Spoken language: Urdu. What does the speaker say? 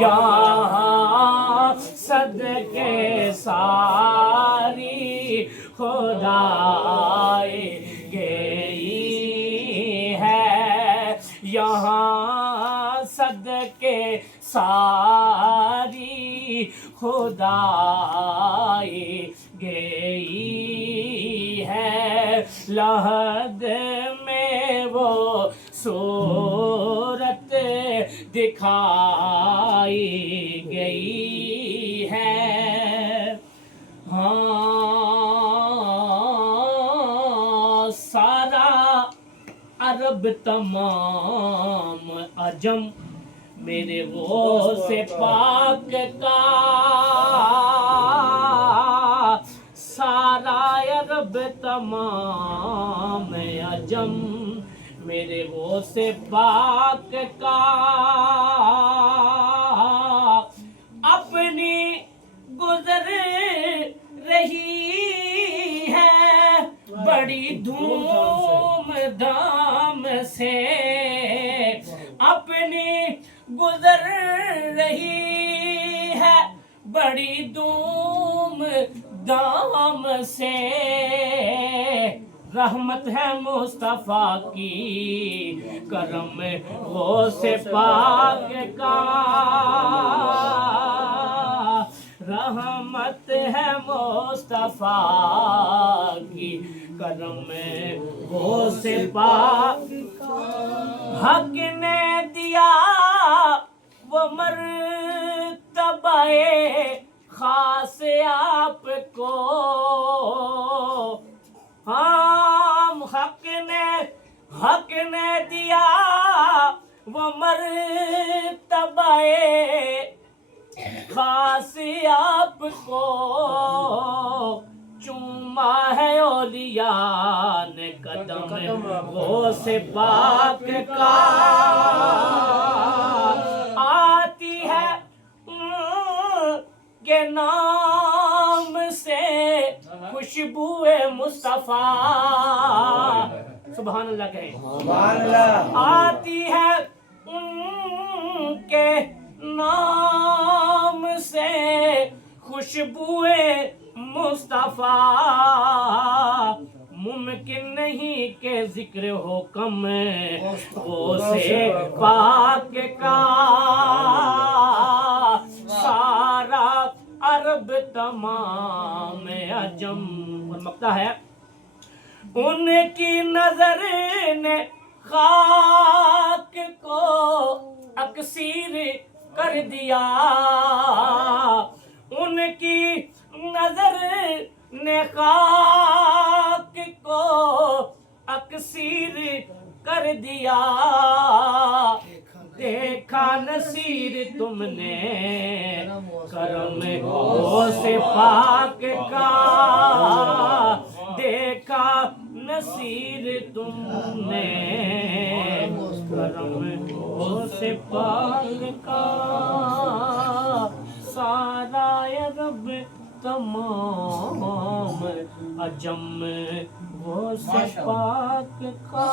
یہاں صدقے ساری خدائی گئی ہے، یہاں صدقے ساری خدائی گئی ہے، لحد میں وہ صورت دکھائی گئی ہے۔ ہاں سارا عرب تمام عجم میرے غوث پاک کا، سارا عرب تمام عجم میرے غوث پاک کا، اپنی گزر رہی ہے بڑی دھوم دھام سے، اپنی گزر رہی ہے بڑی دھوم دھام سے، رحمت ہے مصطفیٰ کی کرم غوث پاک کا، رحمت ہے مصطفیٰ کی کرم غوث پاک کا، حق نے دیا وہ مرتبہ خاص آپ کو، ہم حق نے دیا وہ مرتبہ خاص آپ کو، چوما ہے اولیاء نے قدم غوث پاک کا، آتی ہے کے نام سے خوشبو مصطفیٰ، سبحان اللہ کہیں، آتی ہے ان کے نام سے خوشبو مصطفیٰ، ممکن نہیں کہ ذکر ہو کم غوث پاک کا، سارا عرب تمام عجم، اور مقطع ہے، ان کی نظر نے خاک کو اکسیر کر دیا، ان کی نظر نے خاک کو اکسیر کر دیا، دیکھا نصیر تم نے کرم غوث پاک کا، دیکھا نصیر تم نے کرم غوث پاک کا، سارا عرب تمام عجم غوث پاک کا۔